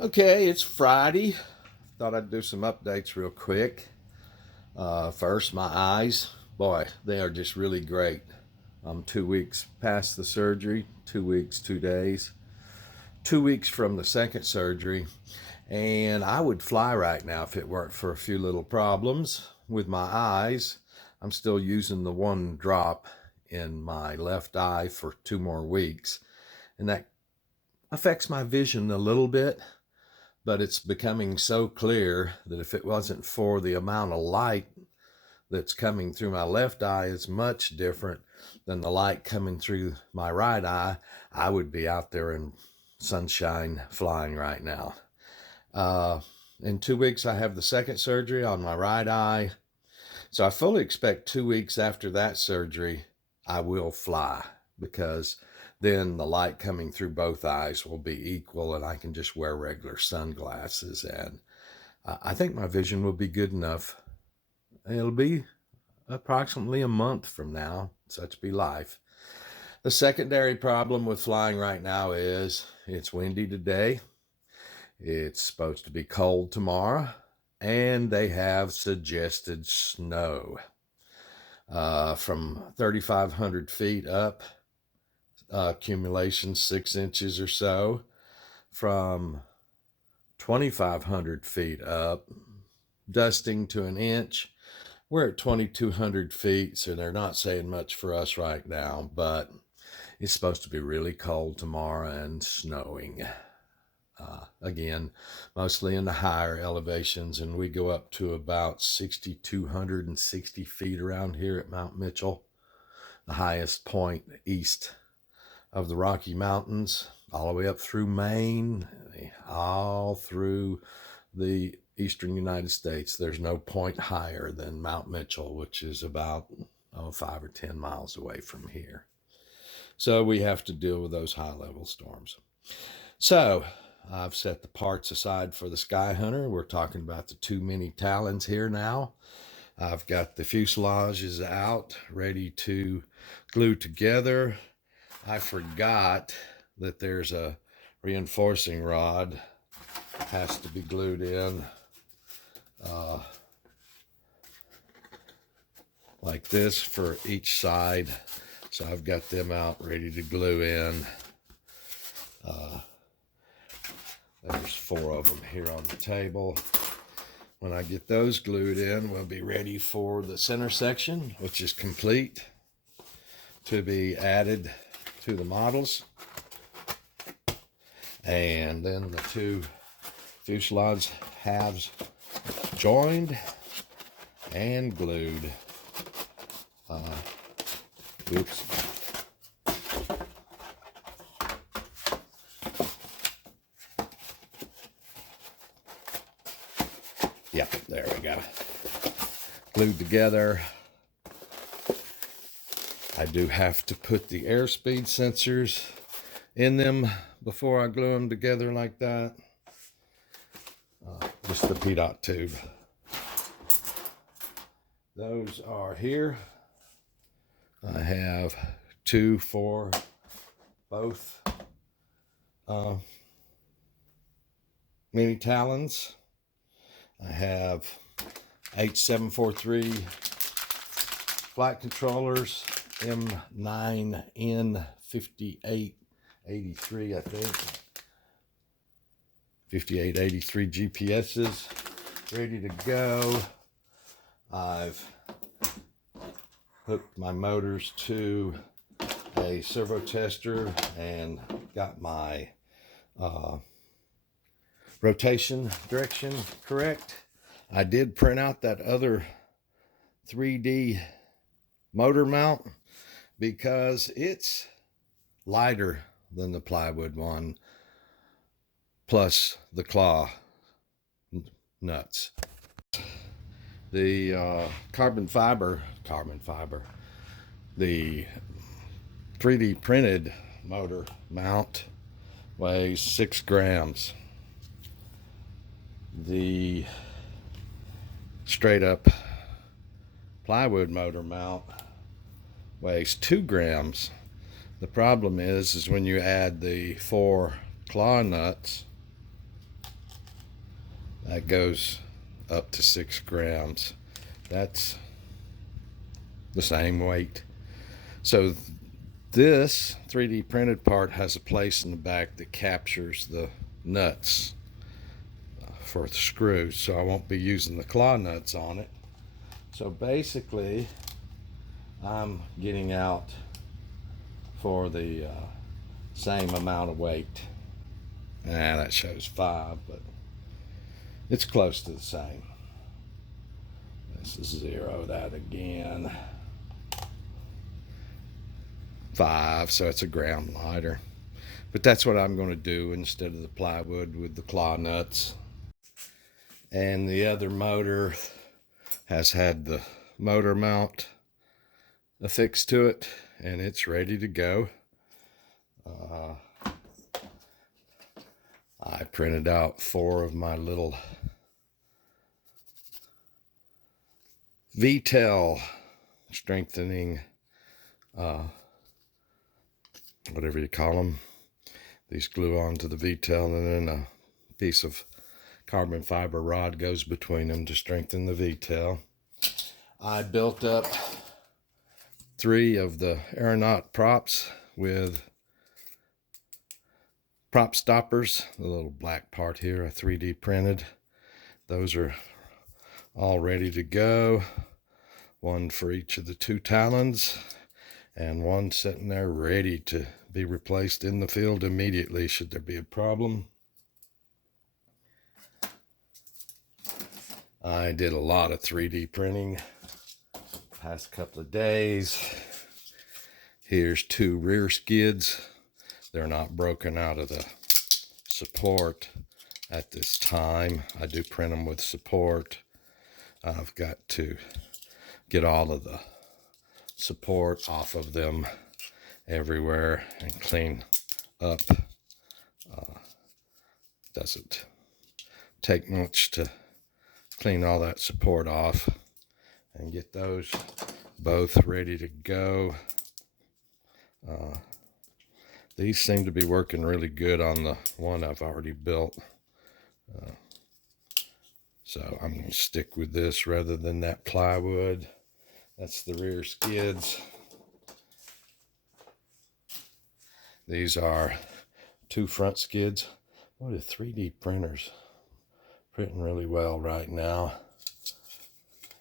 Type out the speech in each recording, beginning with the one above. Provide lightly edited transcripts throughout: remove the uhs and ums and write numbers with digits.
Okay, it's Friday. Thought I'd do some updates real quick. First, my eyes. Boy, they are just really great. I'm 2 weeks past the surgery, 2 weeks, 2 days, 2 weeks from the second surgery, and I would fly right now if it weren't for a few little problems with my eyes. I'm still using the one drop in my left eye for 2 more weeks, and that affects my vision a little bit, but it's becoming so clear that if it wasn't for the amount of light that's coming through my left eye is much different than the light coming through my right eye, I would be out there in sunshine flying right now. In 2 weeks, I have the second surgery on my right eye. So I fully expect 2 weeks after that surgery, I will fly, because then the light coming through both eyes will be equal and I can just wear regular sunglasses. And I think my vision will be good enough. It'll be approximately a month from now. Such be life. The secondary problem with flying right now is it's windy today. It's supposed to be cold tomorrow, and they have suggested snow from 3,500 feet up, accumulation 6 inches or so. From 2,500 feet up, dusting to an inch. We're at 2,200 feet, so they're not saying much for us right now, but it's supposed to be really cold tomorrow and snowing. Again, mostly in the higher elevations, and we go up to about 6,260 feet around here at Mount Mitchell, the highest point east of the Rocky Mountains, all the way up through Maine, all through the eastern United States. There's no point higher than Mount Mitchell, which is about 5 or 10 miles away from here. So we have to deal with those high level storms. So I've set the parts aside for the Sky Hunter. We're talking about the two Mini Talons here now. I've got the fuselages out, ready to glue together. I forgot that there's a reinforcing rod has to be glued in like this for each side. So I've got them out ready to glue in. There's 4 of them here on the table. When I get those glued in, we'll be ready for the center section, which is complete, to be added to the models. And then the 2 fuselage halves joined and glued. Oops. Yep, there we go. Glued together. I do have to put the airspeed sensors in them before I glue them together like that. Just the P-dot tube. Those are here. I have 2 for both Mini Talons. I have H743 flight controllers, M9N5883, I think. 5883 GPSs ready to go. I've hooked my motors to a servo tester and got my rotation direction correct. I did print out that other 3D motor mount because it's lighter than the plywood one, plus the claw nuts. The carbon fiber, the 3D printed motor mount weighs 6 grams. The straight up plywood motor mount weighs 2 grams. The problem is when you add the 4 claw nuts, That goes up to 6 grams. That's the same weight. So this 3D printed part has a place in the back that captures the nuts for the screws, so I won't be using the claw nuts on it. So basically I'm getting out for the same amount of weight. That shows 5, but it's close to the same. Let's zero that again. 5, so it's a gram lighter. But that's what I'm going to do instead of the plywood with the claw nuts. And the other motor has had the motor mount affixed to it, and it's ready to go. I printed out 4 of my little V-tail strengthening, whatever you call them. These glue onto the V-tail, and then a piece of carbon fiber rod goes between them to strengthen the V-tail. I built up 3 of the aeronaut props with prop stoppers. The little black part here I 3D printed. Those are all ready to go. 1 for each of the 2 talons, and 1 sitting there ready to be replaced in the field immediately should there be a problem. I did a lot of 3D printing past couple of days. Here's 2 rear skids. They're not broken out of the support at this time. I do print them with support. I've got to get all of the support off of them everywhere and clean up. Doesn't take much to clean all that support off and get those both ready to go. These seem to be working really good on the one I've already built. So I'm going to stick with this rather than that plywood. That's the rear skids. These are 2 front skids. Boy, the 3D printers printing really well right now.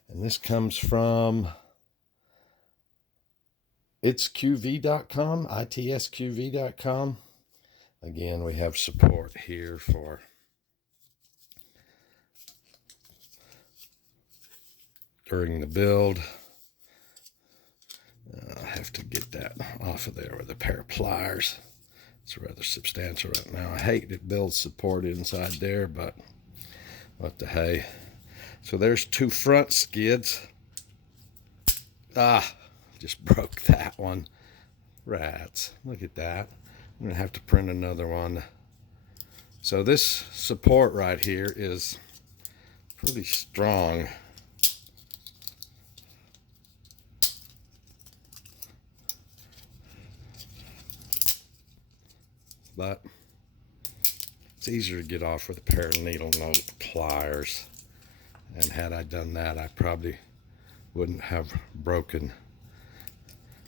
And this comes from itsqv.com, itsqv.com. Again, we have support here for during the build. I have to get that off of there with a pair of pliers. It's rather substantial right now. I hate it builds support inside there, but what the hey. So there's 2 front skids. Just broke that one. Rats. Look at that. I'm going to have to print another one. So this support right here is pretty strong. But it's easier to get off with a pair of needle nose pliers. And had I done that, I probably wouldn't have broken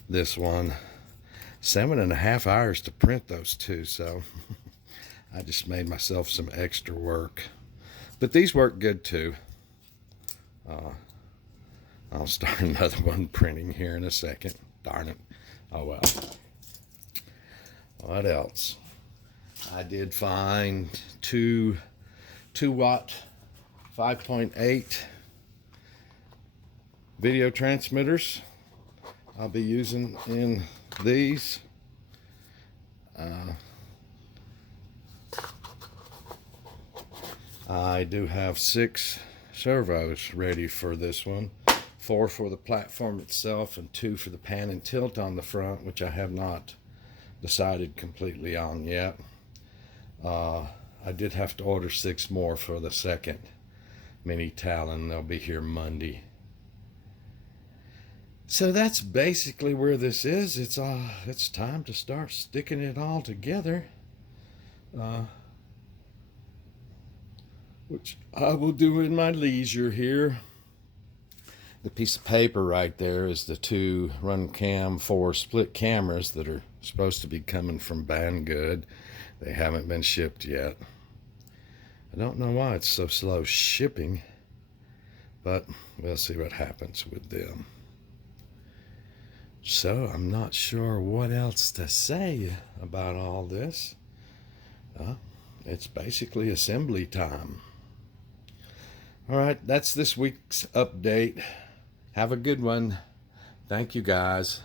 this one. 7.5 hours to print those 2, so I just made myself some extra work. But these work good too. I'll start another one printing here in a second. Darn it. Oh well. What else? I did find 2 watt 5.8 video transmitters. I'll be using in these. I do have 6 servos ready for this one. 4 for the platform itself and 2 for the pan and tilt on the front, which I have not decided completely on yet. I did have to order 6 more for the second Mini Talon. They'll be here Monday. So that's basically where this is. It's time to start sticking it all together. which I will do in my leisure here. The piece of paper right there is the 2 Runcam 4 split cameras that are supposed to be coming from Banggood. They haven't been shipped yet. I don't know why it's so slow shipping, but we'll see what happens with them. So I'm not sure what else to say about all this. It's basically assembly time. All right, that's this week's update. Have a good one. Thank you, guys.